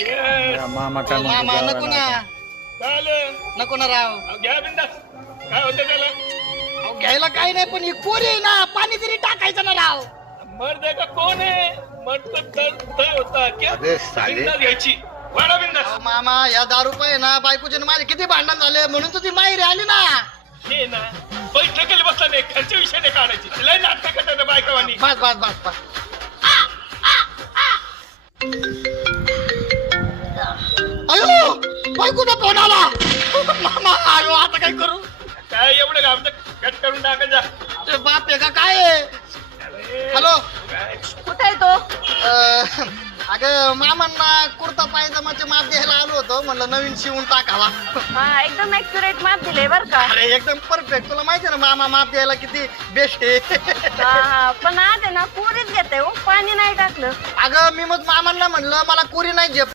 मामा काय मामा म्हणतो नको ना, चालेल नको ना राव. घ्या बिंदास. काय होतं त्याला अहो, घ्यायला काही नाही पण ही कोरी आहे ना, पाणी तरी टाकायचं ना राव. मर्द का कोण आहे मर्द तर होता क्या बिंदास घ्यायची वाडा बिंदास. अहो, मामा या दारू पाय ना बायकोचे माझे किती भांडण झाले म्हणून तुझी माहेरी आली ना. हे ना बैठकीला बसला नाही खर्च विषय नाही काढायची लय नाटक करतात बायकावानी. बस बस बस बस. अयो बायकोचा फोन आला. मामा आयो आता काय करू. काय एवढं घाबरत कट करून टाकायचा. ते बाप आहे का काय आहे? हॅलो कुठे आहे तो? अगं मामांना कुर्ता पायजमाचे माप द्यायला आलो होतो, म्हणलं नवीन शिवून टाकावा. हा एकदम ऍक्युरेट माप दिले बर का. अरे एकदम परफेक्ट. तुला माहिती ना मामा माप द्यायला किती बेस्ट आहे. हा हा पण आज आहे ना पुरीच घेते हो, पाणी नाही टाकलं. अगं मी मग मामांना म्हणलं मला कुरी नाही झेप